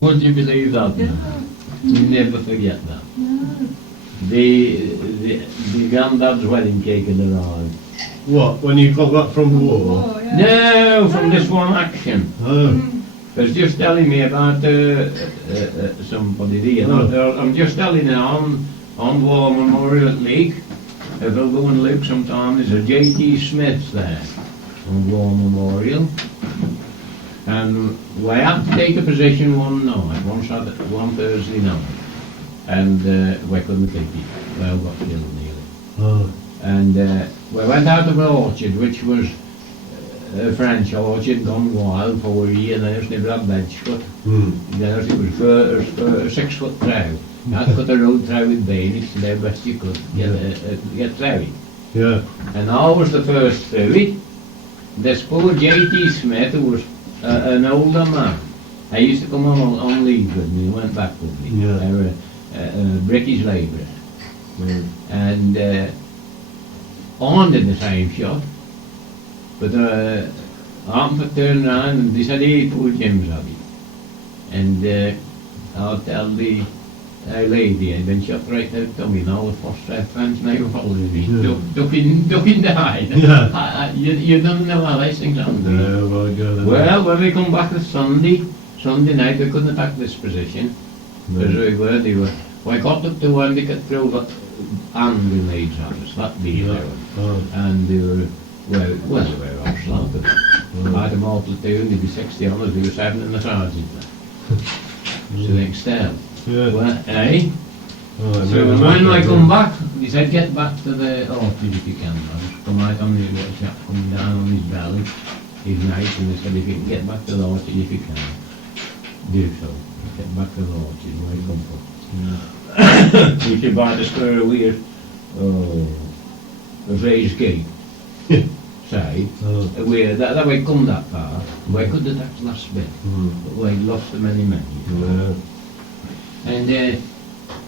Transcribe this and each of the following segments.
Would you believe that? Yeah. You never forget that. No. The granddad's wedding cake had arrived. What, when you got back from the war? Oh, yeah. No, from this one action. Oh, He was just telling me about somebody there. Oh. I'm just telling you on War Memorial League. If we'll go and look sometime, there's a J.T. Smith there on War Memorial. And we had to take a position one night, one Thursday night. And we couldn't take it. We all got killed nearly. oh, And we went out of the orchard, which was a French orchard gone wild for a year, and there's never had bed shut. There's, it was for a 6 foot trough. You had to cut a road through with bayonets to the best you could get through it. yeah, And I was the first through it. This poor J.T. Smith, who was an older man, he used to come on leave with me, he went back with me. Yeah. They were British labourers. And I did the same shot. But Armford turned round and they said, "Hey, poor Jim's had it." And I'll tell the lady had been shot right out to me, and all the foster friends now following me, Yeah. ducking the hide. Yeah. You don't know how these things happen. do you? yeah, well, go then. Well, when we come back to Sunday night, we couldn't attack this position. Because they were. We got up to when they could throw hand grenades at us, that day Yeah. they were. Oh, And they were, well, they were all slaughtered. I had them all platoon, there'd be 60 on us, there were 7 in the sergeant there. So they extend. yeah. Well, eh? Oh, I So remember when that, I yeah. come back, he said, "Get back to the orchard if you can." I just come out on the little chap coming down on his belly, his knife, and he said, "If you can get back to the orchard if you can, do so. Get back to the orchard where you come from." We should buy the square wheel, a raised gate, say, Oh, where that way come that far, we could attack last bit, but we lost the many men. yeah.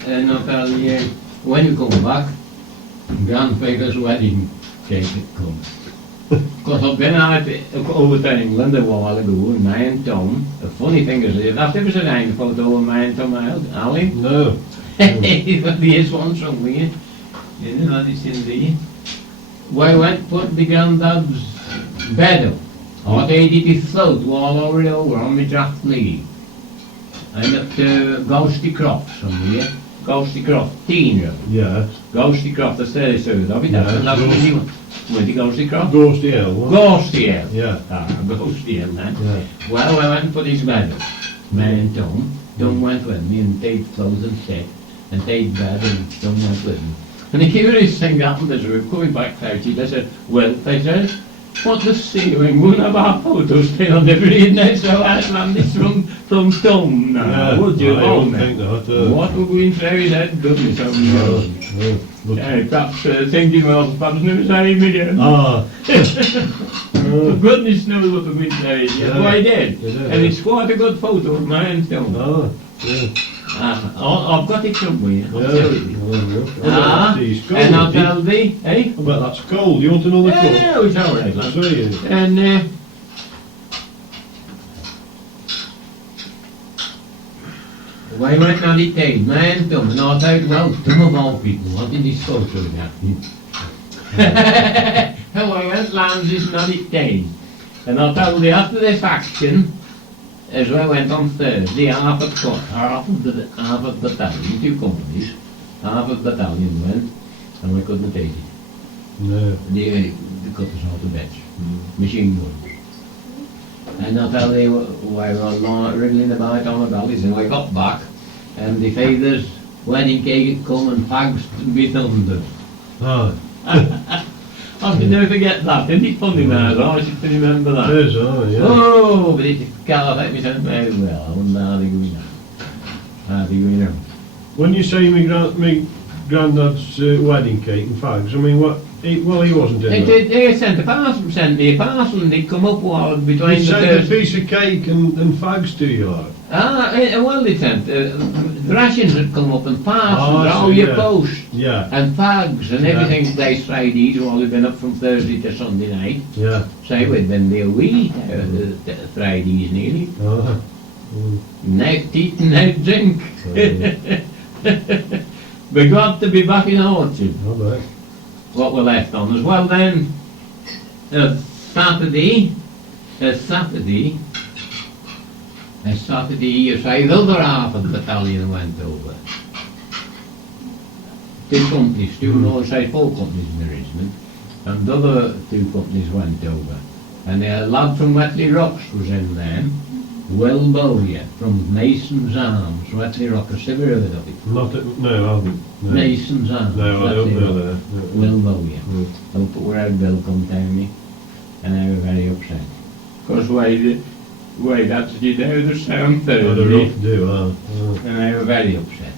And I'll tell you, when you come back, grandfather's wedding cake had come. Because I've been out over to England a while ago, and my and Tom, the funny thing is, I've never seen any photo of my and Tom Ali. No. There's one somewhere, you know, that is in there. We went put the granddad's bed up. I made it float all over on the draft league. And up to Ghosty Croft somewhere. Ghosty Croft, teen room. Yeah. Ghosty Croft, that's the third of it. That's Yeah, that's Ghost- the new one. Where the Ghosty Croft? Ghost Hill. what? Ghosty Hill. Yeah. Ghosty Hill, man. Yeah. Well, I went and put his bed up. Me and Tom. Tom went with me and take clothes and set. And take bed and Tom went with me. And the curious thing happened as we were coming back out, they said, "Well," they said, "what the ceiling wouldn't have our photos still on the green next to Iceland is from Tom now, Yeah. would you? I Oh, don't man. think that. What would we say that goodness of No, me? no. But, Perhaps thinking, well, perhaps never say million. ah. Goodness knows what we'd say. Yeah. Yeah. Well, I did. You did, And yeah. it's quite a good photo of my and Tom. Ah, yeah. I've got it somewhere. I'll Yeah. tell you. Ah, geez, cold, And I'll isn't it? tell thee, eh? I bet that's cold. You want another cup? Yeah, it's all right, I lad. see. And we went on the tape, man, Tom, and I thought, well, Tom of all people, what did this photo happen? And I went lands this not it tape. And I told you after this action, as we went on Thursday, half of the battalion, 2 companies, half of the battalion went, and we couldn't take it. No. They cut us out of bed, machine guns. And I'll tell you, we were wriggling about on the valleys, and we got back, and the father's wedding cake had come and fags to be thundered. Ah, I can never forget that, isn't it funny now? I should remember that. it is, oh, yeah. Oh, but it can't let me sound very well. I wonder how they go now. How they go now. When you say me granddad's wedding cake and fags, I mean, what? He wasn't in there. They sent me a parcel, and they'd come up while between He the sent a Thursday. piece of cake and fags to you, like. Well, they sent rations had come up and parcels, I all see, your yeah. post. Yeah, And fags and Yeah. everything they Fridays while we've been up from Thursday to Sunday night. yeah. So we'd been there a week, the Fridays nearly. Ah, No teeth, no drink. We got to be back in the orchard. All right. What we're left on as well then. Saturday, you say the other half of the battalion went over. 2 companies, 4 companies in the regiment, and the other 2 companies went over. And a lad from Wetley Rocks was in them, Will Bowyer, from Mason's Arms. Wetley Rocks, have you heard of it? No, I haven't. No. Mason's Arms. No, I don't Wetley know Rocks. that. No. Will Bowyer. No. Up at where Bill come down me, and I was very upset. Because why that's what you do, the sound Oh, the Thursday. rough do, And I was very upset.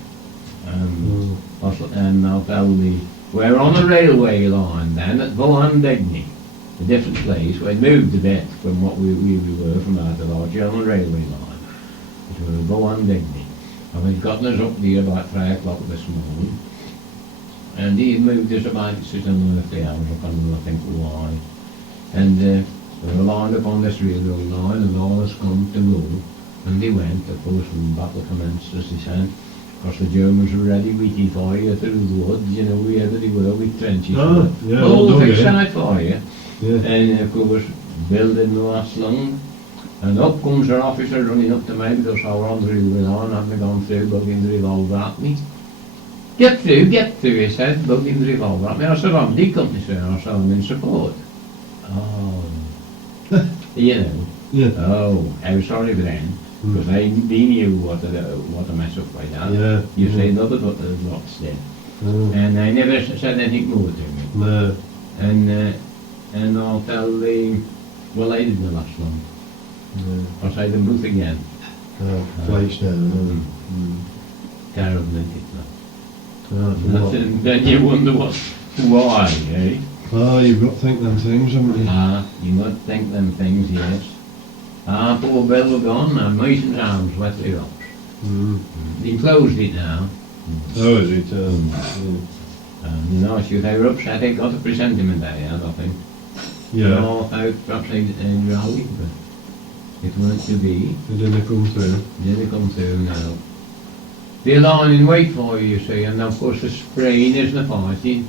And I'll tell you, we're on a railway line then at Bohandigny, a different place. We moved a bit from what we were from Arthurlodge on the railway line. It was Bohandigny. And we'd gotten us up there about 3 o'clock this morning. And he moved us about 6 and 30 hours, I can't think why. And we were lined up on this railroad line and all us come to go. And they went, of course, when the battle commenced, as they said. Because the Germans were ready waiting for you through the woods, you know, wherever they were with trenches. Oh, yeah, all well done, fixed yeah. out for you. Yeah. And of course, Bill didn't last long. And up comes our officer running up to me because I was on the railway line, hadn't gone through, bugging the revolver at me. Get through, he said, bugging the revolver at me. I said, I'm D company, sir, I said, I'm in support. Oh, you know. Yeah. Oh, I was sorry for them. Because they knew what a mess up like that. Yeah. You say another lots there. And they never said anything more to me. No. And I'll tell the, well, I didn't last long. No. I'll say them both again. Place now. Terrible, isn't it? What? Then you wonder why, eh? Oh, you've got to think them things, haven't you? You got to think them things, yes. Poor Bill were gone, and Mason's Arms, Wetley Rocks. They closed it now. Oh, is it? You know, so they were upset, they got a presentiment there, I think. Yeah. All out, perhaps in rally, but it weren't to be. They didn't come through. Didn't come through now. They're lying in wait for you, you see, and of course the spraying isn't a fighting.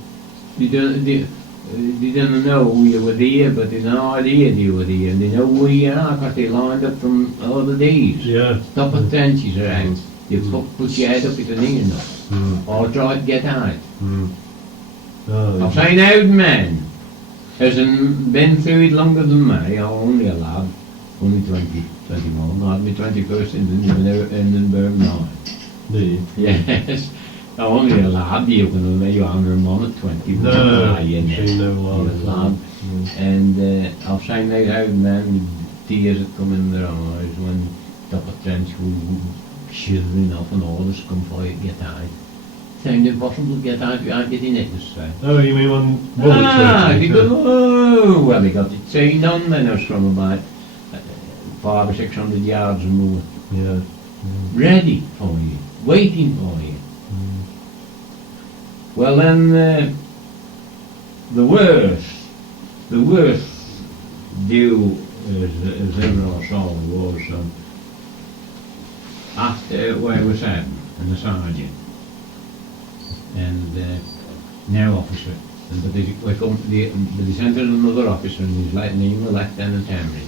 They didn't know you were there, but they had no idea you were there, and they know where you are, because they lined up from all the days. Yeah. Top of trenches around. You put your head up at the knee enough, or try to get out. Oh, I've seen old men, hasn't been through it longer than me, I'm only a lad, only 21, I had my 21st in the Hindenburg 9. Yes. Only a lad, you can lay you under him on at 20. No, seen no lad. And I've seen those old men with tears that come in their eyes when top of trench were shivering off and orders come for you to get out. Sound impossible to get out without getting hit, say. Oh, you mean when bullets they go, oh, well, they got it chained on then, it was from about 500 or 600 yards and more. Yeah. Ready for you, waiting for you. Well then, the worst deal as ever I saw was after where was Adam and the sergeant and now officer, but they sent in another officer and his name was Lieutenant Emery.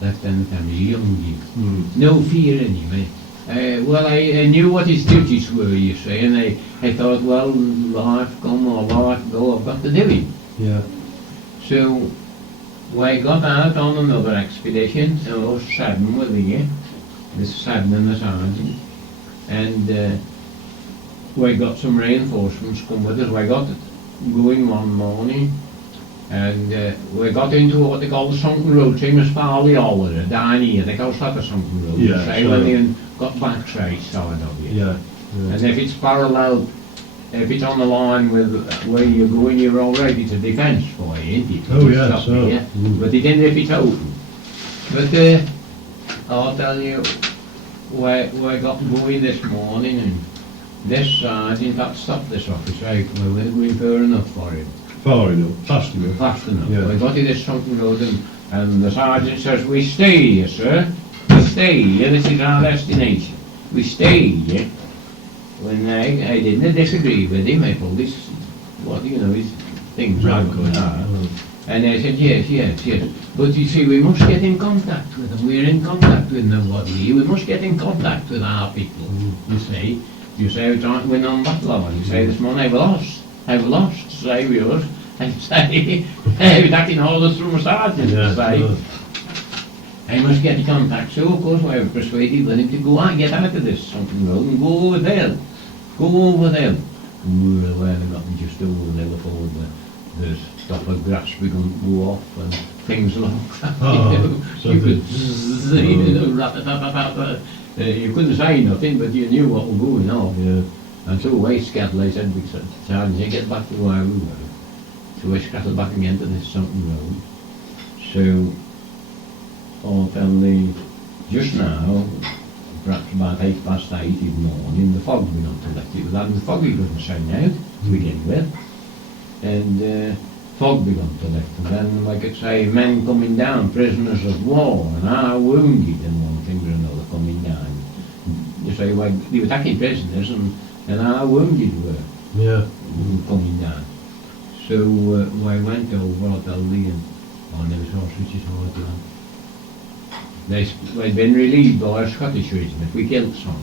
Lieutenant Emery, young youth, no fear anyway. Well, I knew what his duties were, you see, and I thought, well, life come or life go, I've got to do it. Yeah. So, we got out on another expedition, and those 7 were there, the 7 and the sergeant, and we got some reinforcements come with us. We got going one morning, and we got into what they call the sunken road, same as Farley Oliver, down here, they call that a sunken road. Yeah, say, sure. when they got back straight side of you. Yeah. And if it's parallel, if it's on the line with where you're going, you're all ready to defence for you, isn't it? Oh, yeah, Stop so. here. But it isn't if it's open. But I'll tell you, we got going this morning, and this sergeant had stopped this officer. We weren't going far enough for him. Far enough, fast enough. Fast enough. Yeah. We got to this sunken road, and the sergeant says, "We stay here, sir. We stay here, this is our destination. We stayed here. When I didn't disagree with him, I told this, what, you know, his things right. And I said, yes. But you see, we must get in contact with them. We're in contact with nobody. We must get in contact with our people. You say, I was trying to win on that law. You say, this morning I've lost, say we was. And say, I was acting all this from a sergeant, say. I must get in contact. So, of course, I was persuaded with him to go out, get out of this something road and go over there. Go over there. Well, I got just over there before the stop of grass began to go off and things like that. You could see, you couldn't say nothing, but you knew what was going on. Yeah. And so away scattered, I said, Sergeant, get back to where we were. So I scattered back again to this something road. So, apparently, just now, perhaps about 8:30 in the morning, the fog began to lift. It was having the foggy couldn't shine out to begin with. And fog began to lift. And then, like I say, men coming down, prisoners of war, and our wounded and one thing or another coming down. You say, well, they were attacking prisoners and our wounded were coming down. So I went over, I'll tell you, and there was horses hard land. They'd been relieved by our Scottish regiment. We killed some.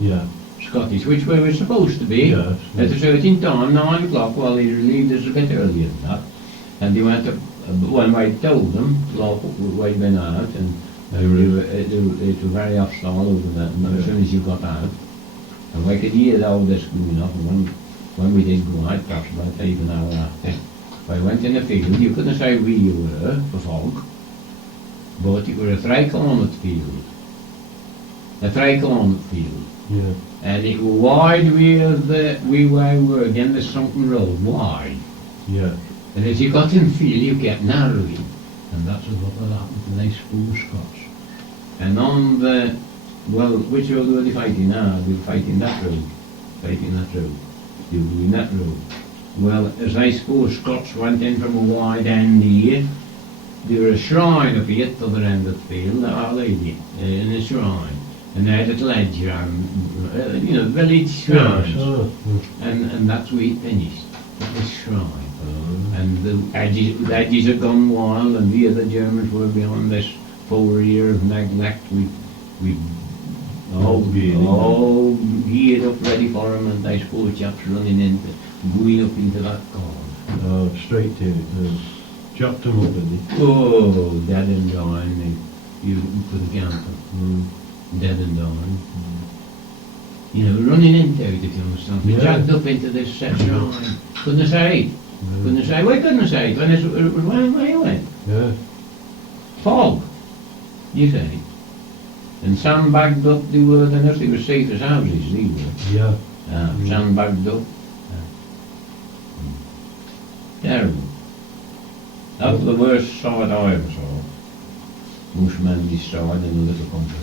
Yeah. Scottish, which we were supposed to be. Yes. At a certain time, 9 o'clock, well, they relieved us a bit earlier than that. And they went up, when I told them, like, we'd been out, and they were very hostile over that, and as soon as you got out, and we could hear all this going off, and when we did go out, perhaps about half an hour after, I went in the field. You couldn't say where you were for fog, but you were a 3-kilometre field. A 3-kilometre field. Yeah. And it was wide where we were again, the sunken road, wide. Yeah. And as you got in the field, you kept narrowing. And that's what happened to these poor Scots. And on the, well, which road were they fighting now? They were fighting that road. They were doing that road. Well, as these poor Scots went in from a wide end here, there was a shrine up here at the other end of the field, Our Lady, in a shrine. And they had a ledge around, village shrines. And that's where it finished, at the shrine. And the edges had gone wild, and the other Germans were beyond this 4 year of neglect. We all geared up ready for them, and those poor chaps going up into that corn. Oh, straight to it. Chopped them up, didn't he? Oh, dead and dying. You couldn't count them. Dead and dying. Running into it, if you understand. We dragged up into this shrine. Couldn't say it. Couldn't say. We couldn't say it when it was where you went. Yeah. Fog, you say. And sandbagged up, they were safe as houses, they were. Yeah. Sandbagged up. Terrible. That was the worst sight I ever saw. Most men destroyed in a little country.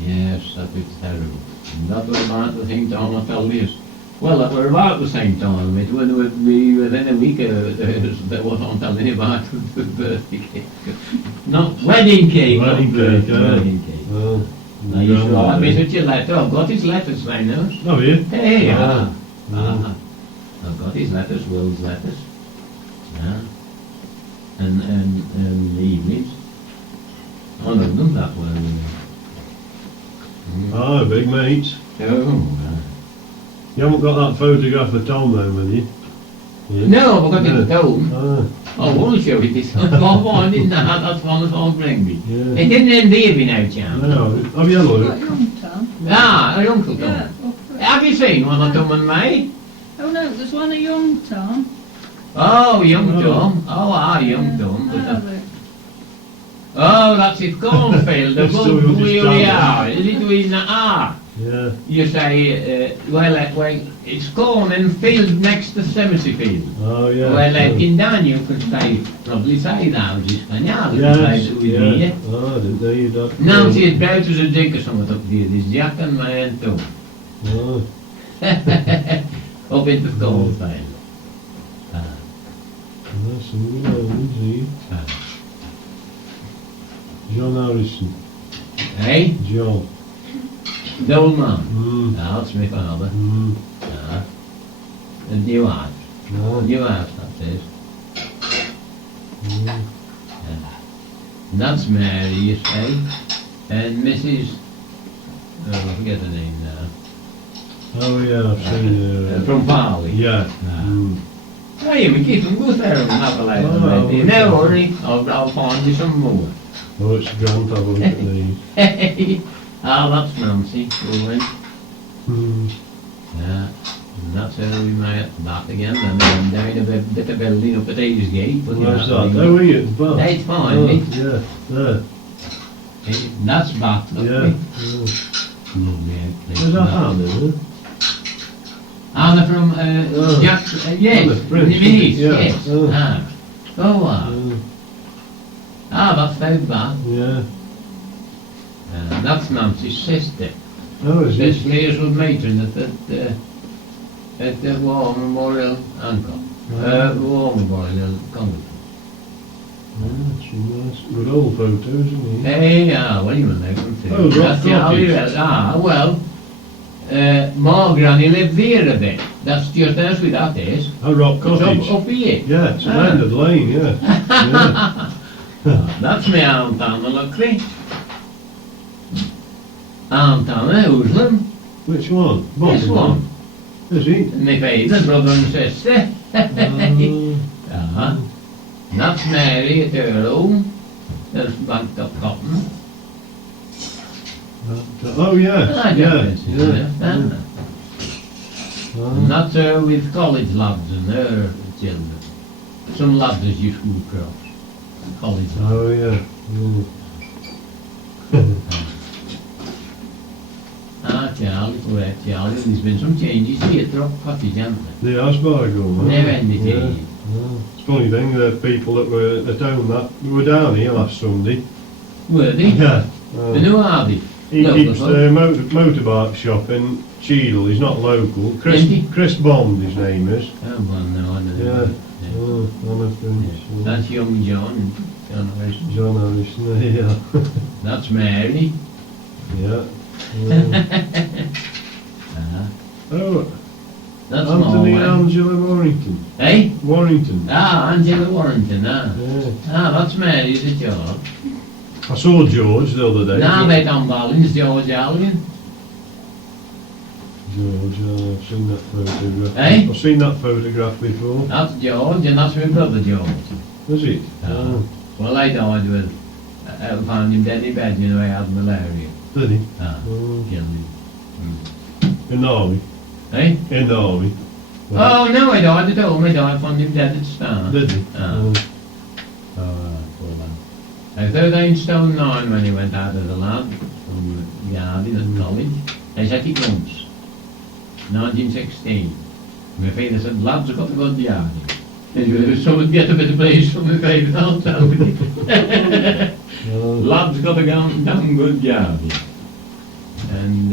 Yes, that was terrible. And that was about the same time I tell you. Well, that were about the same time. It would be within a week that what I'm telling you about the birthday cake. Not wedding cake. Wedding cake, Wedding cake. Well, now you should have me such a letter. I've got his letters, I know. Oh, yeah? Hey, I've got his letters, Will's letters. Yeah. And the evenings. I know them that well. Ah, big mates. Oh, You haven't got that photograph of Tom though, have you? Yeah. No, I've got it at home. Ah. I won't show you this. I didn't have that's one of all bring me. Yeah. It didn't end there by now, Cham. No, have you had a look? Young Tom. Ah, Uncle Tom. Yeah. Have you seen one of Tom and me? Oh no, there's one of young Tom. Oh, young Tom. Oh, young Tom. Oh, that's it, cornfield. The It's book still got his where we tongue. are. Is it in the Yeah. You say, well, it's corn and field next to cemetery field. Oh, yeah. Well, in down you can say, probably say houses, can you? Yes, Yeah. Oh, didn't know you did. Now see, it's bright as a drink or something up there. There's Jack and my aunt too. Oh. Up into the cornfield. some good old ones here. John Harrison. Hey? John. The old man? Mm. That's my father. Mm. And new wife. No. New wife, that is. Mm. And that's Mary, you say. And Mrs. Oh, I forget her name now. Oh yeah, I've seen her. From Farley. Yeah. Mm. Oh, you can keep them good there and have a later. Oh, okay. No worry, I'll find you some more. Oh, it's grand to have a look at these. Ah, that's Nancy, going. Mm. Yeah, and that's how we made that again. And then down a bit of building up at Easegate. Where's that? Oh, are you? Bath? That's fine, Oh, eh? yeah, there. That's Bath, look. Yeah. eh? Oh. Lovely, Is that Hannah, is it? Anna from Oh. Jack, yes, Anna Prince, Nice, yeah. yes. Oh. Ah. Oh, wow. Oh, That's down Bath. yeah. That's Nancy's sister. Oh, is This it? place was matron at the War Memorial Anchor. War Memorial Congress. Yeah, it's nice. Good old photos, isn't it? Hey, well, you make them too. Oh, That's the Cottage. well, my granny lived there a bit. That's just as with that is. Oh, Rock It's Cottage. up here. Yeah, it's Landed Lane, yeah. Yeah. That's my Aunt Anna, luckily. Aunt Anna, Uslam. Which one? This one. Is it? My father's brother and sister. Oh. That's Mary at her home. There's banked up cotton. Oh, yeah. Yeah. Yeah. And Oh. that's her with college lads and her children. Some lads as you school across. College lads. Oh, yeah. Charlie, correct, Charlie. There's been some changes here at Rock Cottage, hasn't there? The Asbargo, man. Never ended Yeah. here. It's a funny thing, the people that were were down here last Sunday. Were they? Yeah. The new Hardy. He Local keeps folk. the motorbike shop in Cheadle. He's not local. Isn't he? Chris Bond, his name is. Oh, well, no, I know. Yeah. Yeah. Oh, I'm a friend. That's young John. John Harrison. John Harrison, yeah. That's Mary. Yeah. Oh, That's Anthony Norway. Angela Warrington. Hey? Warrington. Angela Warrington, Yeah. That's Mary's at George. I saw George the other day. They don't Ballins, George Allen. George, I've seen that photograph. Eh? I've seen that photograph before. That's George, and that's my brother George. Is it? Oh. Well, I died with, I found him dead in bed, you know, I had malaria. Did he? Killed him. In the army. Eh? In the army. Oh, no, I died at home, I found him dead at the start. Did he? Oh, poor man. I was 13 stone 9 when he went out of the lab from Yarding at college. I said it once, 1916. My father said, lads have got to go to Yarding. If someone get a bit of place from my favourite, I'll tell you. Lads got to go down good Yarding. And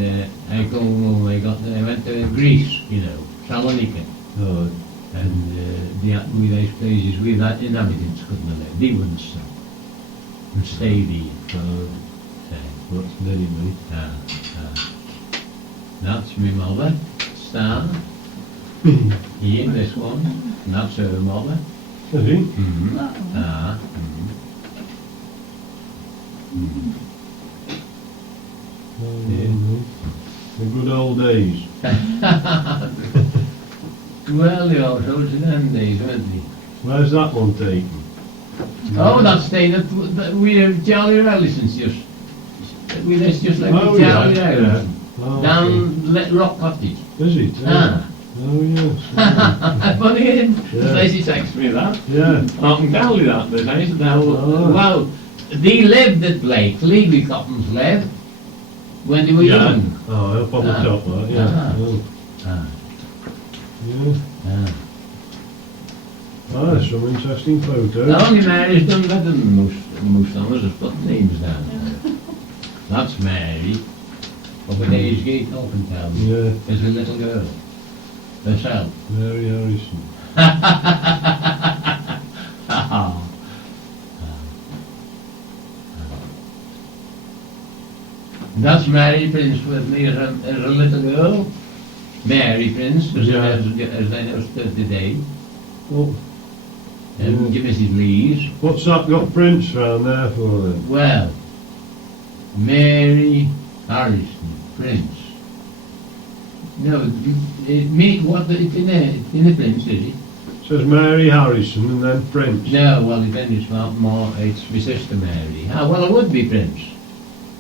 I go home, I went to Greece, you know, Salonika. Oh, And with those places with that inhabitants couldn't live. They wouldn't stop and stay there. that's nearly me. That's my mother, Star. Here, this one. And that's her mother. Is he? Mm-hmm. That one. The good old days. Well, they all showed in them days, weren't they? Where's that one taken? Oh, that's staying at we're Charlie Ellison's just. With us just like Oh, Charlie yeah. Ellison. Oh, Down Rock Cottage. Is it? Oh, yes. Funny, Yeah. Stacey texts me that. Yeah. I can tell you that, but I said, Oh. well, they lived at Blakely, we Cottons lived, when they were Yeah. young. Oh, up on the top, right? Yeah. Ah. Oh. Ah, Yeah. ah. Ah, there's some interesting photos. The only Mary's done better than most others have put names down. That's Mary, up at Easegate, Oakentown. Yeah. There's a little girl, herself. Mary Harrison. That's Mary Prince with me as a little girl. Mary Prince, as they know today. Well, And Mrs. Lee's. what's that got Prince round there for then? Well, Mary Harrison, Prince. No, it's in the Prince, is it? It says Mary Harrison and then Prince. No, well, it's not more, it's my sister Mary. Ah, well, it would be Prince.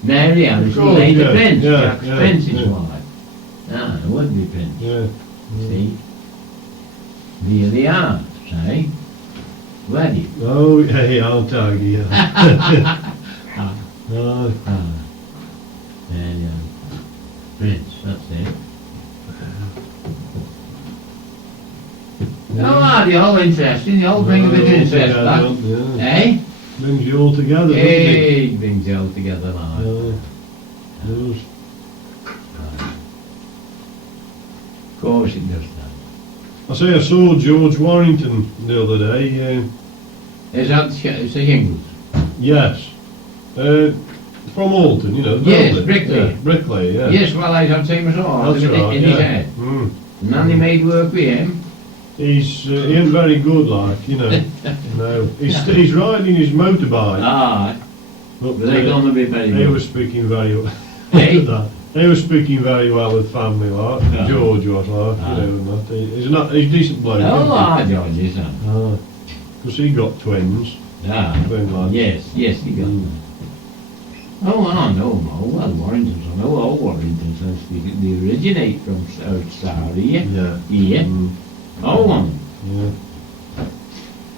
Mary Harrison, course, later yeah, Prince, yeah, Jack's yeah, Prince's yeah. wife. Ah, it would be Prince. Yeah. See? Here they are, say. Ready? Oh, yeah, I'll tag you. Ah, Oh, ah. And, Prince, that's it. Oh, they're all interesting, they all bring a bit of interest back. Yeah. Eh? Brings you all together, doesn't it? Hey, brings you all together like. Does. Of course it does that. I say I saw George Warrington the other day. Is that it's a Ingles? Yes. From Alton, you know. the Yes, building. Brickley. Yeah, Brickley, yeah. Yes, well, I have seen us all That's right, in yeah. his head. Mm. And then he made work with him. He ain't very good, like, you know. No. He's riding his motorbike. Ah, But they're going to be very they good. were speaking very well. Hey? They were speaking very well with family, like. Yeah. George was, like, Ah. you know, and that. He's a decent bloke. Oh, George, is that? Because he got twins. Ah, Twin lads. yes, he got Mm. them. Oh, I know them all. Well, Warringtons, I know all Warringtons. They originate from South here. Yeah. Yeah, Mm. all one. Yeah.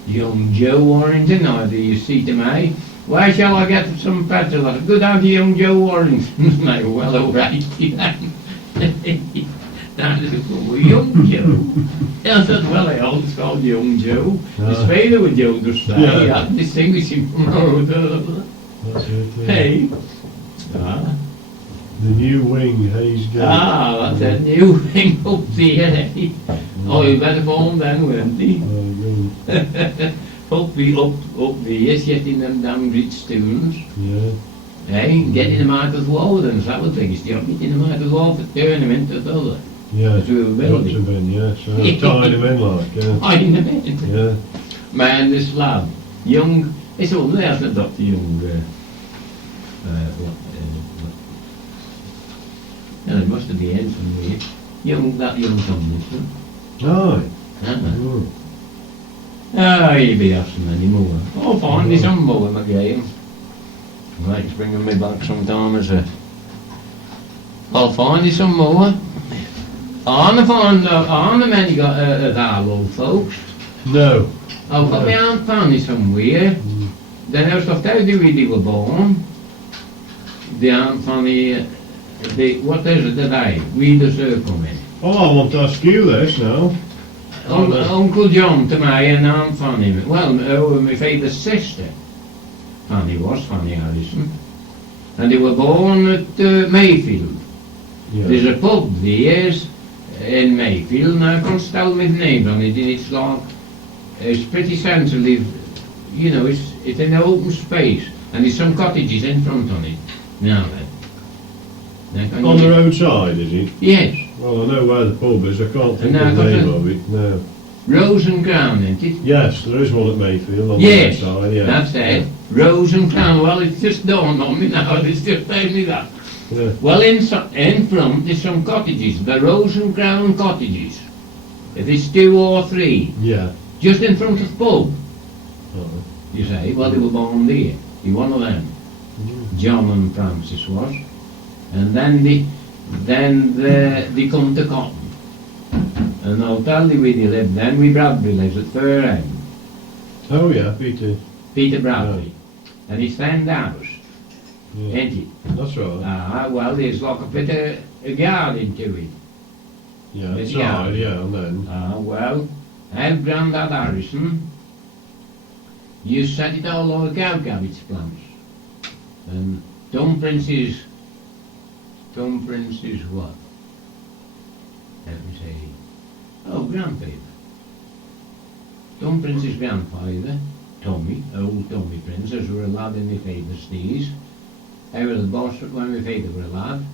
Young Joe Warrington, or do you see to me? Why shall I get some petrol? I said, go down to young Joe Warrington. Mate, well, all right. That is young Joe. I said, well, I always called young Joe. His father was Joe just say. Yeah. He had distinguished him from other. That's it. Yeah. Hey. Ah, The new wing, Hayes Gate. that's a new thing up there, eh? Oh, you better phone then, won't he? Up there, getting them damn great students. Yeah. Hey, getting them out of the wall, then that was the biggest job, getting them out of the wall for turning them into the other. Yeah. As we were Got to building. been, yeah. So tying them in like, yeah. Tying them in. Yeah. Man, this lad, young, it's all there, isn't it, Dr. Young, no, it must have been in somewhere. That young Tomlinson. Aye. Uh-huh. Oh. He'll be asking any more. Oh, find me some more in the game. Right, he's bringing me back sometime as a... I'll find you some more. I the man you got at our old folks. No. I've got my Aunt Fanny somewhere. Mm. Then I was left out the way they were born. The Aunt Fanny, what is it today? We the circle man. Oh, I want to ask you this now. Uncle John to me and Aunt Fanny. Well, my father's sister. Fanny Harrison. And they were born at Mayfield. Yeah. There's a pub there in Mayfield, and I can't tell my name on it, and it's like, it's pretty centrally, you know, it's in an open space, and there's some cottages in front on it. Now then. On the roadside, is it? Yes. Well, I know where the pub is. I can't think No, of the I name got of it. No. Rose and Crown, isn't it? Yes, there is one at Mayfield on Yes, the roadside. Yeah. that's it. Rose and Crown, well, it's just dawned on me now, it's just told me that. Yeah. Well, in front there's some cottages, the Rose and Crown cottages. If it's 2 or 3, Yeah. just in front of the pub, Oh. you say, well, they were born there. He one of them. Mm. John and Francis was. And then they come to Cotton. And I'll tell you where they lived then. We Bradbury lives at Fur End. Oh yeah, Peter. Bradbury. And his friend house, Yeah. ain't it? That's right. Well, there's like a bit of a garden to it. Yeah, It's outside, yeah. yeah, and then. Well, our Grandad Harrison, you set it all over cow cabbage plants. And Tom Prince's what? Let me say. Oh, grandfather. Tom Prince's grandfather, Tommy, old Tommy Prince, as were a lad in the father's days, I was the boss when my father were a lad.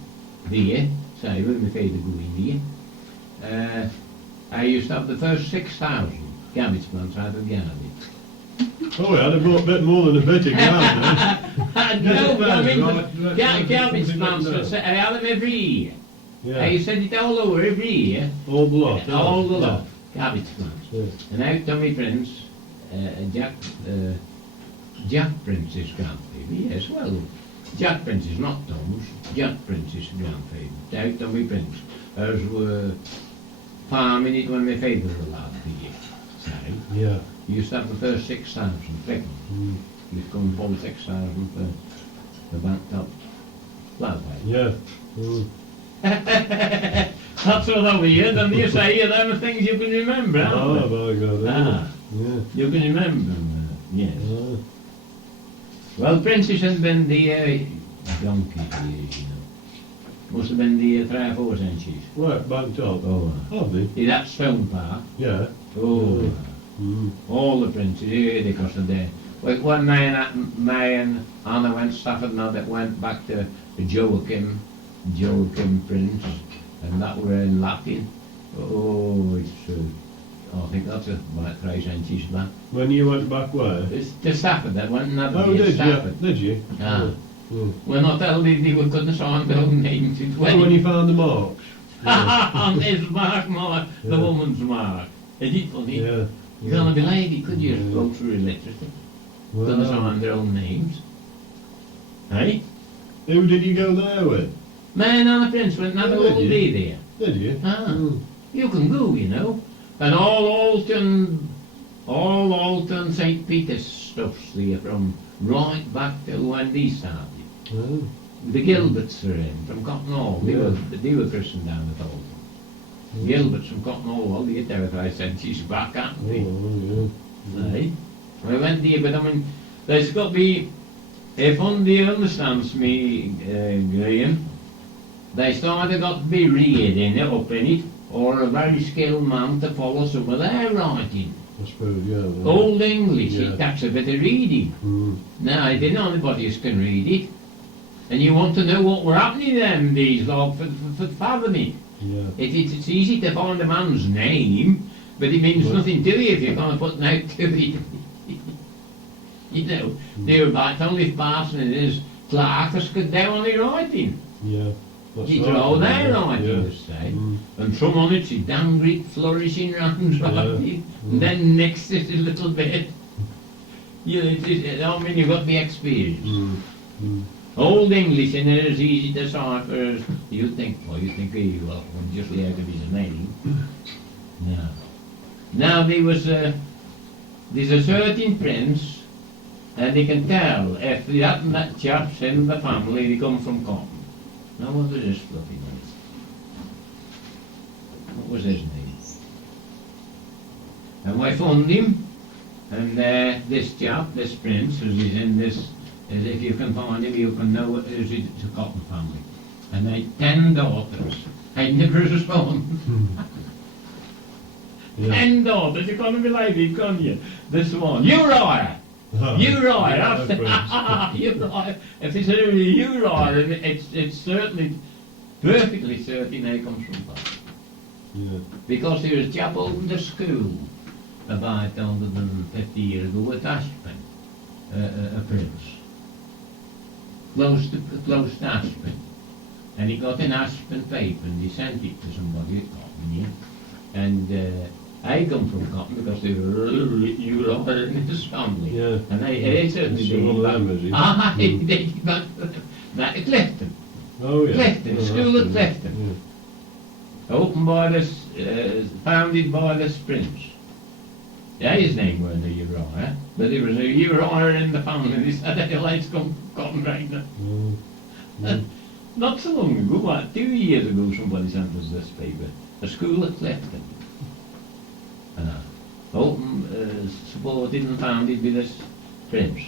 There, say, when my father going there. I used to have the first 6,000 cabbage plants out of the garden. Oh, yeah, they've bit more than a bit of ground, No, but I mean, Right, cabbage something plants, like that. I had them every year. Yeah, I sent it all over every year. all the lot. yeah. All the Yeah. lot, cabbage plants. Yeah. And out Tommy Prince, Jack Prince's grandfather, yes, well, Jack Prince is not Tom's, Jack Prince's grandfather, out Tommy Prince. Ours were farming it when my father was alive here, say. Yeah. You used to have the first 6,000, second. Mm. You've come full 6,000 for the banked up flat hay. Yeah. Mm. That's what I weird, and you say them are things you can remember, Oh, aren't my God. they? Ah, Yeah. you can remember them, yes. Ah. Well, Princess had been the donkey years, you know. Must have been the 3 or 4 centuries. Right, back top. Oh, Hardly. see that stone park? Yeah. Oh, Mm. all the princes, here they cost a day. Like one May and Anna went Stafford and that went back to Joachim Prince, and that were in Latin. Oh, it's I think that's about 3 centuries back. When you went back where? It's to Stafford, that went another Oh, year, did you? Stafford. Did you? Ah. Mm. We're not telling you we couldn't sign their own names. It's Oh, when you found the marks? Yeah. on his mark, the Yeah. woman's mark. Isn't it funny? Yeah. You can't believe it, could you? Yeah. Go through electricity. Couldn't Well, sign their own names. Hey? who did you go there with? Man and the Prince went another Oh, did all you? day there. Did you? Ah. Mm. You can go, you know. And all Alton St. Peter's stuff's there from right back to when they started. Oh. The Gilberts are in, from Cotton Hall. Yeah. They were christened down at Alton. Mm. Gilberts from Cotton Hall, well, they get there if I said she's back, aren't they? Oh, yeah. Aye. I went there, but I mean, there's got to be, if somebody understands me, Graham, there's either got to be read in it, up in it, or a very skilled man to follow some of their writing. I suppose, yeah. Well. Old English, Yeah. it takes a bit of reading. Mm. Now, I didn't know anybody can read it. And you want to know what were happening them days, like, for fathoming. Yeah. It's easy to find a man's name, but it means Right. nothing to you if you can't put out to it. You know, they were back only passing and his clerks could down on the writing. Yeah. That's You right, know, yeah, their writing, yeah. to say. Mm. And some on it's a damn great flourishing round Yeah. writing. And then next is a little bit. You know, I mean, you've got the experience. Mm. Mm. Old English in it is easy to decipher as you think, well, you think, oh, well, I'm just out of his name. No. Now there's a certain prince, and you can tell if that chap's in the family, they come from Cotton. Now what was his fluffy name? What was his name? And I found him, and this chap, this prince, as he's in this, as if you can find him, you can know it's a Cotton family. And they 10 daughters. I never a son. Yeah. 10 daughters, you can't believe it, can you? This one, Uriah! Uriah, Yeah, that's Uriah. If it's a Uriah, then it's certainly, perfectly certain he comes from Cotton. Yeah. Because there was a chap opened a school about 150 years ago at Ashpen, a prince. Close to Ashpen. And he got an Ashpen paper and he sent it to somebody at Cotton, yeah. And I come from Cotton because they were Uriah in his family. Yeah. And they certainly So one of them, is he? Ah, they did back at Clifton. Oh, yeah. Clifton, Oh, school that's at good. Clifton. Opened by this, founded by this prince. Yeah, his name wasn't a Uriah, but there was a Uriah in the family, and he said, hey, let's come Cotton right now. Yeah. Mm. Not so long ago, what, 2 years ago, somebody sent us this paper. A school at Clifton. Opened, supported and founded by this prince.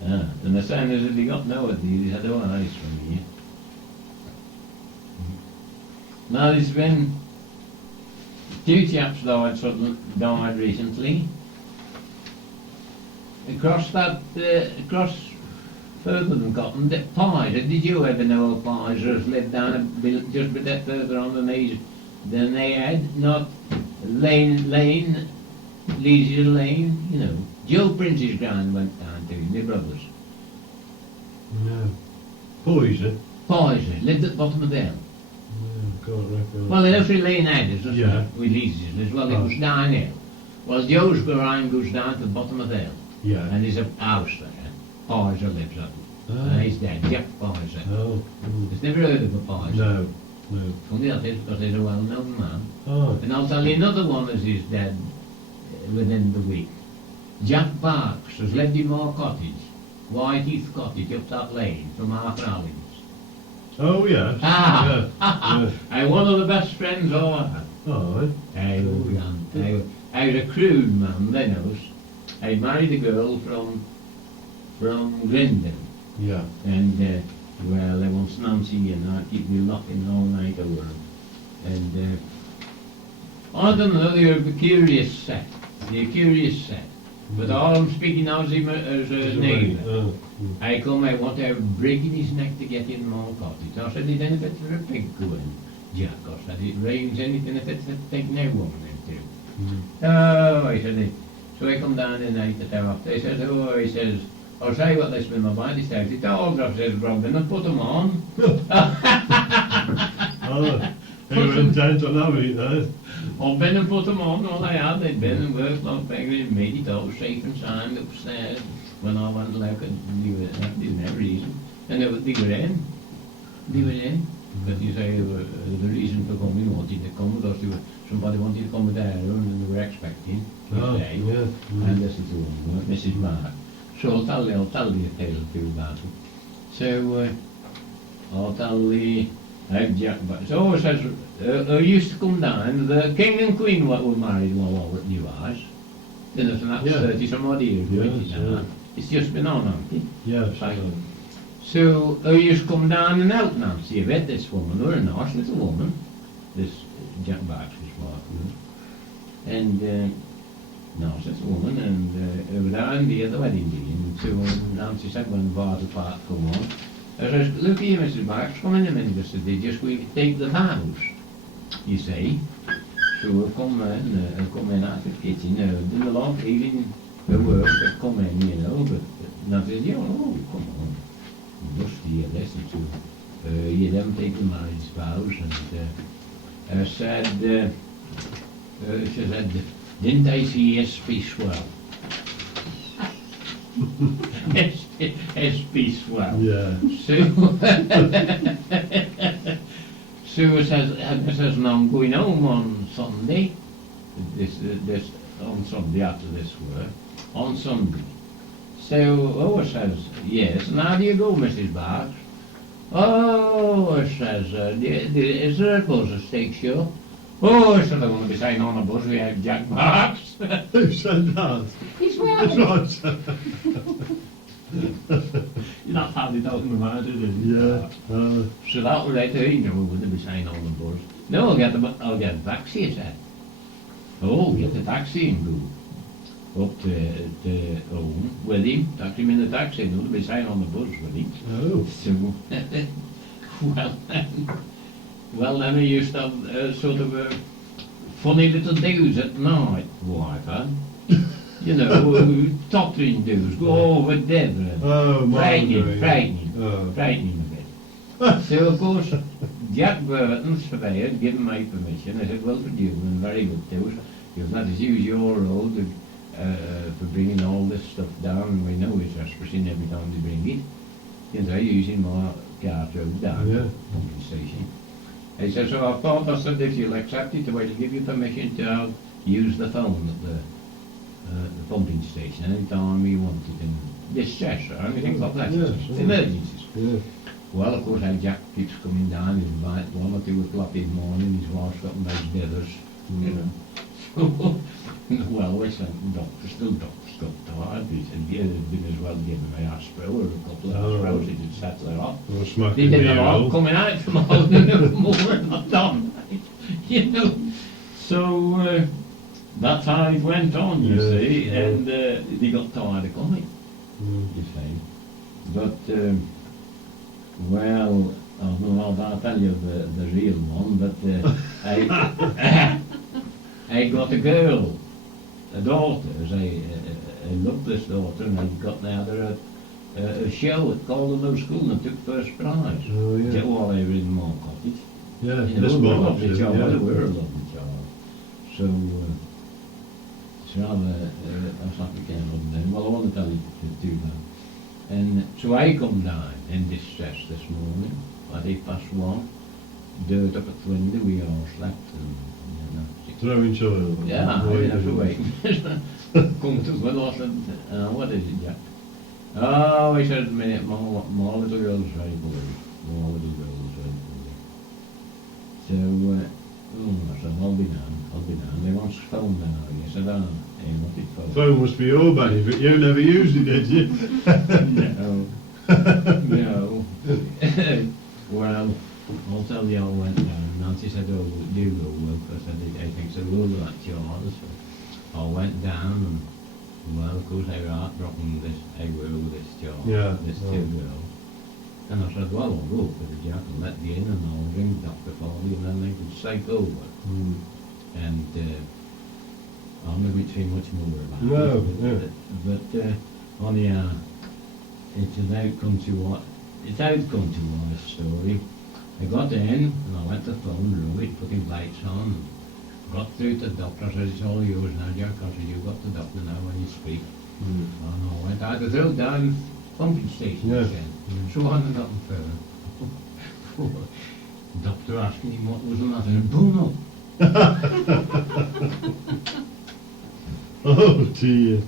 And the saying is that he got no idea, he had no eyes from here. Now there's been 2 chaps died recently. Across further than Cotton, Pies. Did you ever know of Pisers lived down just a bit further on than they had? Not Lane, Leisure Lane, you know. Joe Prince's grand went down to my brothers. No. Poison? Pisers, lived at the bottom of the hill. No, can't recollect. Well, in every lane had it, doesn't Yeah. it? With Leisure as well, it was downhill. Well, Joe's garage goes down to the bottom of the hill. Yeah. And there's a house there. Pizer lives up. And he's dead, Jack Pizer. Oh. He's never heard of a Pizer. No. No. Funny that is, because he's a well-known man. Oh. And I'll tell you another one as is dead within the week. Jack Barks has lived in my cottage, White Heath Cottage, up that lane from Arthur Allen's. Oh, yes. Ah! Yeah. I'm one of the best friends I had. Oh, I was a crude man then, I was. I married a girl from Grindon. yeah. And, well, there was Nancy and I keep me knocking all night over. And, I don't know, they're a curious set. They're a curious set. But all I'm speaking now is as a neighbour. Oh. I come, I want to break in his neck to get in my cottage. I said, it's any better for a pig going, Jack. I said, it rains anything if it's a pig now woman into. Oh, I said, so I come down the night at our he says, oh, he says, I'll tell you what this with my body says. He told her, says Robin, and put them on. Oh, they were intent on having it there. I've been and put them on, all I had. They'd been and worked long fingers and made it all safe and sound upstairs. When I went like that didn't have reason. And they were in. They were in. But you say the reason for coming wanted to come because somebody wanted to come with their own and they were expecting. Oh, Day. yeah. And this is the one, Mrs. Mark. So I'll tell you a tale or two about it. So I'll tell the Jack. So it says, used to come down. The king and queen what were married while over at New House. Then there's an 30 some odd years. Yes, It's just been on, hasn't it? Yes. So I used to come down and help Nancy a bit, this woman, or a nice little woman, this Jack Baxter's wife. And nice little woman, and over there and the wedding day. And so Nancy said when the bar part come on, I says, look here, Mrs. Baxter, come in a minute. I said, they just we take the vows, you see. So I come in out of the kitchen, in the long evening, the work, I come in, you know, but Nancy said, oh, come on. You must hear this and so you don't take the marriage vows and I said she said, didn't I see you speak swell? Speak swell. Yeah. So it says, no, I'm going home on Sunday, this on Sunday after this work, on Sunday. So, it says, yes, and how do you go, Mrs. Barks? Oh, it says, is there a bus that takes you? Oh, I said, I want to be saying on a bus, we have Jack Barks. Who said that? He's That's right. right. You're not having it out in the mind, is it? Yeah. So that was right, you know, we wouldn't be saying on the bus. No, I'll get a taxi, he said. Oh, get the taxi and go up to home with him, tucked him in the taxi, and we'll be saying on the bus with him. Oh. So, well then we used to have sort of funny little do's at night, wife, huh? You know, tottering do's, go over Deborah, Oh, frightening Oh. a bit. So of course, Jack Burton's surveyor had given my permission. I said, well, for you, and very good to us. You've let us use your road for bringing all this stuff down, and we know it's trespassing every time they bring it. You know, using my cart road down Yeah. the pumping station. He said, so I thought, I said, if you'll accept it, I will give you permission to use the phone at the pumping station any time you want it in distress or anything like that. Yes, Emergencies. Yeah. Well, of course, how Jack keeps coming down, he's about 1 or 2 o'clock in the morning, his wife's got nice dithers, you know. Well, we said, doctor's got tired. He said, yeah, they'd been as well given my aspirin or a couple of aspirins, he did settle her off. Or They smacking didn't the know owl. coming out from all the more not done, you know. So that's how it went on, you Yeah, see, yeah. and they got tired of coming, Mm. you see. But, well, I don't know if I'll tell you the real one, but I got a girl, a daughter, I loved this daughter, and I got now a show at Calderlow School and took first prize. Oh, yeah. While I was in my cottage. Yeah, You know, this we were a one, lovely child, yeah. we were a lovely child. So, it's rather, that's not the kind of name. Well, I want to tell you too now. And so I come down in distress this morning, at 1:08, dirt up at the window, we all slept, and, you know, Throwing soil. yeah, I Wait, have to wait. Come to well, I said, what is it, Jack? Oh, I said, my little girl's very bored. My little girl's very bored. So, I said, I'll be down. They want phone now. I said, I wanted phone. Phone must be your benefit. You never used it, did you? No. No. Well, I'll tell you, I went down. Nancy said, oh, you go, Wilf. I said, I think so, we'll go at yours. So I went down, and, well, of course, they were out dropping this, I will, this job, Yeah. this two girls. And I said, well, I'll go for the Jack and let you in, and I'll ring Dr. Foley, and then they could psych over. Mm. And I'm not going to say much more about No, it. But on the, it's an outcome to our story. I got in, and I went to the phone room, put his lights on, got through to the doctor. I said, it's all yours now, Jack. I said, you've got the doctor now when you speak. Mm. And I went out the road down pumping station Yeah. again. So I hadn't gotten further. The doctor asked me what was the matter, and boom up. Oh dear.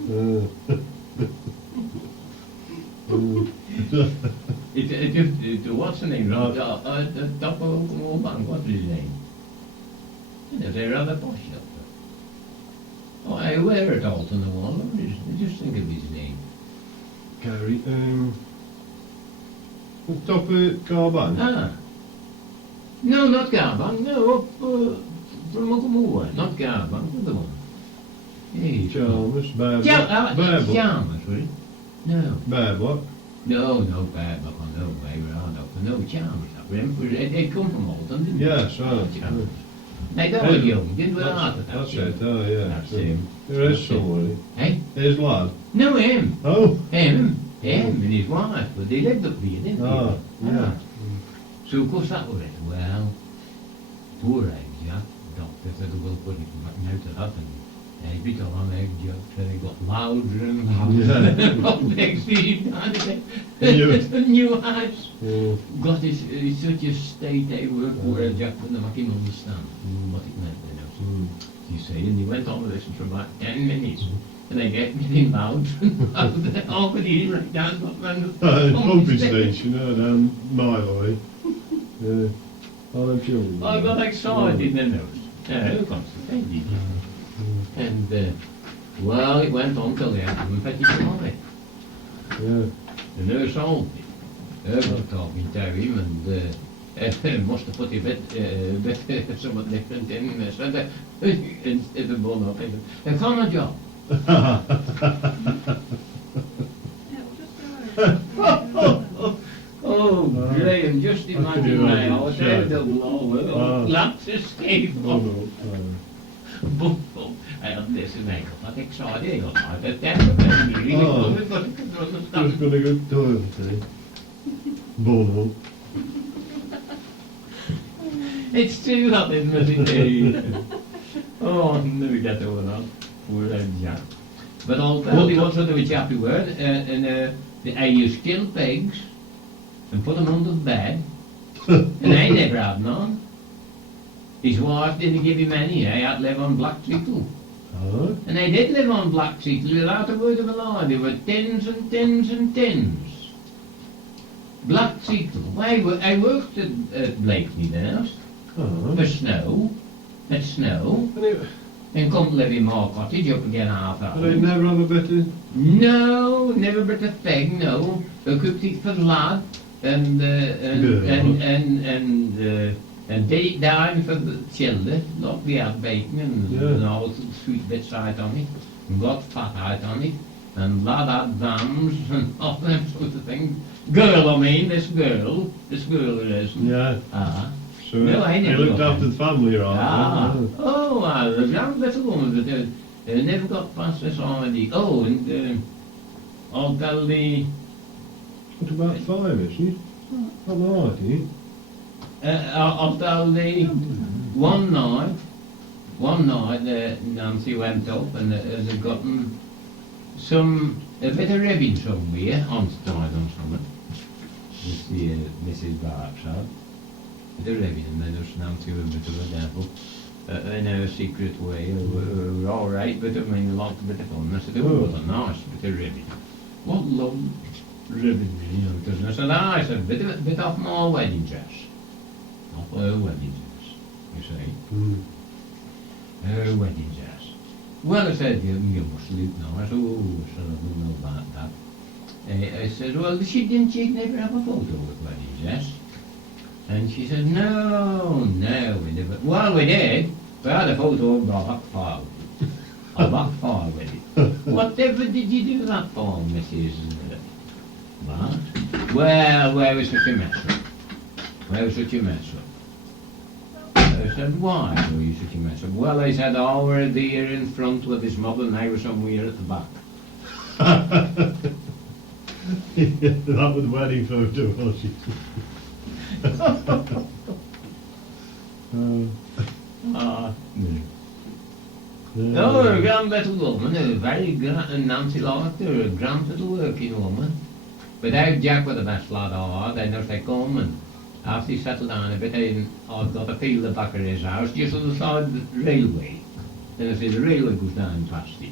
What's the name? Dr. Oban, what's his name? They're rather posh doctor. Oh, I wear it all to the wall. I just think of his name. Gary, top of Carbon. Ah. No, not Garban. No, up from Oklahoma. Not Garban. The other one. Hey, Chalmers, Bear Chalmers, was it? No. Bearblock. No, Bearblock. No, they were on up. No, Chalmers. Remember, they come from Alton, didn't they? Yes, right. Chalmers. They were young, didn't we? That's it, oh yeah. That's him. There is somebody. Hey? His lad. No, him. Oh. Him and his wife. But they lived up here, didn't they? Ah, yeah. So of course that was it. Well, poor egg Jack, doctor said, well, put it back now to that, and every time egg Jack said it got louder and louder. Yeah. Next thing he done, New- a new house. Yeah. God, it's such a state they work where Jack couldn't make him understand what it meant, you know. So, you say, and he went on with this for about 10 minutes. And they get getting loud and louder. Oh, but he right down the Pumping station, down a mile away. Yeah. All them children. I got excited, then no, constipated. And, well, it went on till the end of the petit comedy. Yeah. The nurse told me. I was talking to him, and must have put a bit somewhat different in, and I said, instead of one up, I can't a job. Yeah, we'll just go Oh, Graham, just I imagine can now, imagine. they're double over, lamps escape. Oh, no. Boom, boom. I had this and I got excited, I got out of that, and really Oh. good, but I couldn't Just understand. gonna go to toilet today. Bono. It's too hot in the Oh, I'll never get over that. Poor old Jack. But I'll tell you what sort of a chap you were, I used to kill pigs and put them under the bed, and I never had none. His wife didn't give him any, I had to live on black treacle. Oh. And I did live on black treacle without a word of a lie. There were tins and tins and tins. Black treacle. I worked at Blakeney there, Oh. for snow, at snow, and come to live in my cottage up again half hour. But I'd never have a better. No, never but a peg, no. I cooked it for the lad, and did it down for the children, like we had bacon and all the sweet bits out on it, and got fat out on it, and lad had vans and all them sort of things. Girl, I mean, this girl it is. Yeah. Ah. So No, I he never looked got after the family, right? Ah. Yeah. Oh, the young little woman, but they never got past this already. Oh, and I'll tell the, What about 5, is he? Not right, is he? I'll tell the, one night, Nancy went up and they'd gotten a bit of ribbon somewhere on tied on something. This the Mrs. Barks had. Bit of ribbon, and then there's Nancy with a bit of a devil. In her secret way, we were all right, but I mean, a lot of bit of fun. I said, oh, what a nice bit of ribbon. What lovely ribbon, you know, because I said, I said, bit off my wedding dress. Off her wedding dress, you see. Her wedding dress. Well, I said, you must look now. I said, oh, I said, I don't know about that. I said, well, she never have a photo with wedding dress. And she said, no, we never. Well, we did. We had a photo of our back file. Our back file with it. Whatever did you do that for, Mrs. What? Well, where was such a mess up? Where was such a mess up? I said, why were you such a mess up? Well, I said, oh, we're there in front with his mother and I was somewhere at the back. That was the wedding photo, was it? Oh, a grand little woman, a very grand, and Nancy liked her, a grand little working woman. But out Jack was the best lad I had, and they come and after he settled down a bit, I've got a field at the back of his house, just on the side of the railway. Then I see the railway goes down past it.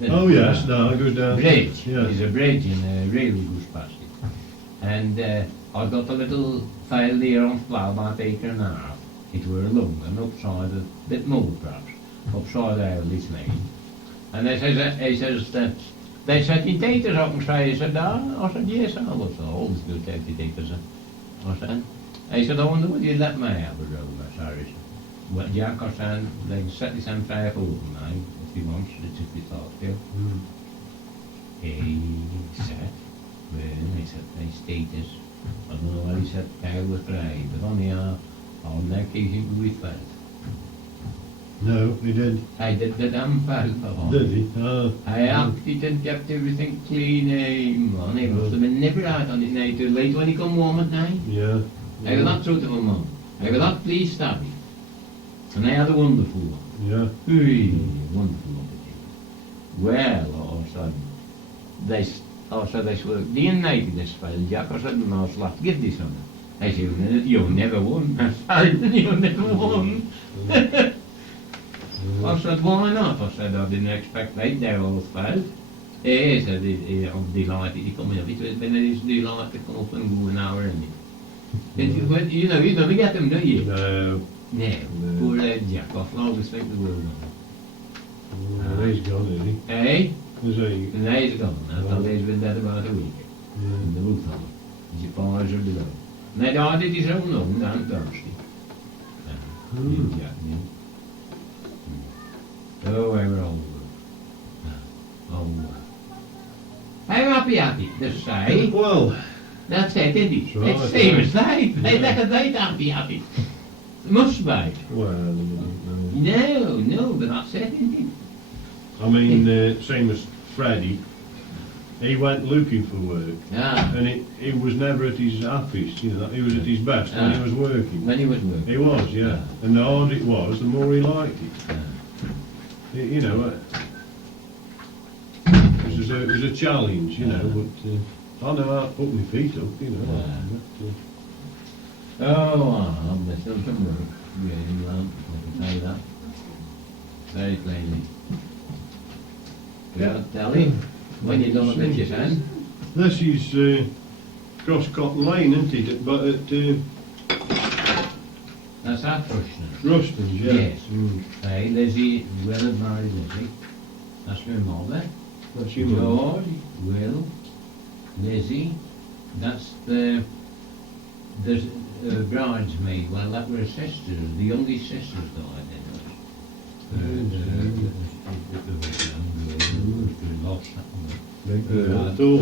Then Oh yes, no, it goes down. Bridge, Yeah. there's a bridge and the railway goes past it. And I've got a little file there on flower about an acre and a half. It were long and upside, a bit more perhaps, upside out this lane. And he says, they said, you take this up and try. He said, no. I said, yes, I was always good to take this up. I said, he said, I wonder would you let me have a roll, sorry. Well, Jack, I said, they set this on fire for him now, if he wants, it's if he thought to. He said, well, he said, they status. I don't know what he said, cow was right, but on the occasion we felt. No, he did. I did the damn felt. Did he? I acted and kept everything clean, man. He must have been never out on it night too late when he come home at night. Yeah. I got that truth of a mum. I got that pleased happy. And I had a wonderful one. Yeah. Hey, wonderful one. Well, all of a sudden, they said, the night of this file, Jack, I said, no, it's like, give this on. I said, you never won. I said, you never won. I said, why not? I said, I didn't expect that, they're all felt. He said, I'm delighted to come in. It was been his delight to come up and go an hour in it. You know, you never get them, do you? No. No. Poor Jack, I always think the world of him. He's gone, isn't he? Eh? Is he? And he's gone. I thought he's been dead about a week. In the roof on it. His fathers are below. And they died at his own home down Thursday. Jack knew. Oh, we were old. Oh. I'm happy, to say. Well, That's it, isn't it? Right, It's same as they. Yeah. They're happy. Must be. well, No, but that's it, isn't it? I mean, same as Freddie. He went looking for work, Ah, and he was never at his happiest. You know, he was at his best when he was working. when he was working. He was, yeah. And the harder it was, the more he liked it. Ah. You know, it was a challenge, you know, but I know how to put my feet up, you know. Yeah. Oh, I'm still some work. Really, I can tell you that. Very plainly. Yeah, tell him. When you done a bit, you can. This is Cross Cotton Lane, isn't it? But at That's our question. Ruston's, yeah. Yes. Mm. Hey, Lizzie, Will and married Lizzie. That's my mother. That's your mum. George, Will, Lizzie. That's the bridesmaid. Well, that were sisters. The youngest sisters died then. lost that one. At all.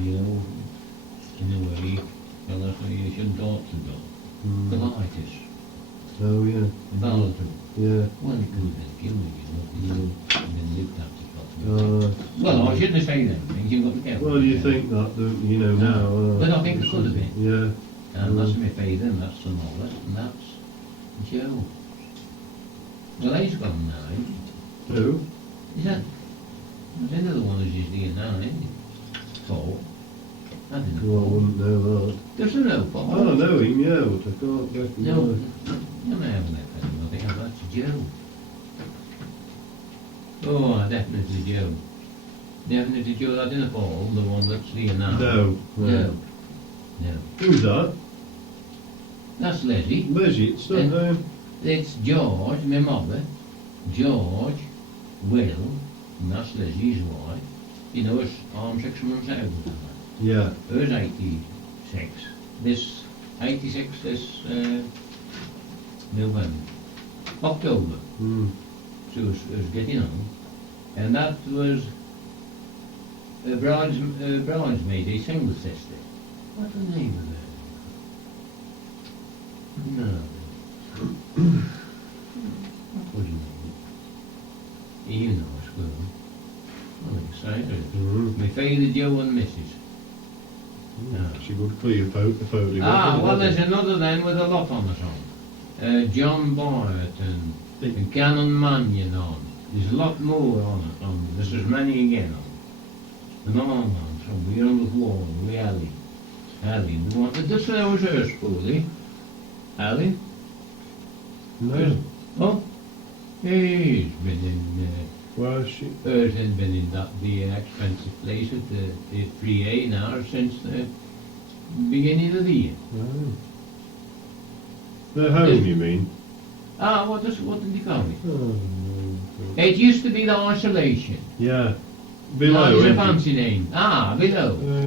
You know, in a way, well, that's why you shouldn't ought to go. The lightest, Oh, yeah. the volatile. Yeah. Well, it could have been killing, you know, and then lived up to it. Well, I shouldn't have said that, things you've got to get. Well, you think that, don't you, know, now. But I think it could have been. Yeah. And that's my father, and that's the mother, and that's Joe. Well, he's gone now, isn't he? Who? Is that? There's another one who's just here now, isn't he? Paul. I didn't know. Well, I wouldn't know that. Does you know Paul? Oh, I know him, yeah, but I can't recognise. No, you may have met him, I think that's Joe. Oh, definitely Joe. Definitely Joe, that isn't Paul, the one that's here now. No. No. No. Who's that? That's Leslie. Leslie, it's not him. It's George, my mother. George, Will, and that's Leslie's wife. You know, I'm 6 months out of that. Yeah. Her's 86. This 86 this November. October. She was getting on. And that was a bridesmaid, a single sister. What's the name of her? No. What do you know? You know, I suppose. I'm excited. My father, Joe, and Mrs. She would clear photograph. Ah, well, there's another then with a lot on the song. John Boyd and Canon Mannion on. There's a lot more on. There's as many again on. And on. So we're on the floor, we Ali. Ali, the one that just was her schoolie. Ali? No. Oh? He's been in, Where's she? hers has been in that, the expensive place at the 3A now since the beginning of the year. Oh. Their home, you mean? Ah, what did you call it? Oh, no. It used to be the isolation. Yeah. That Below, was a isn't it? fancy name. Ah, below.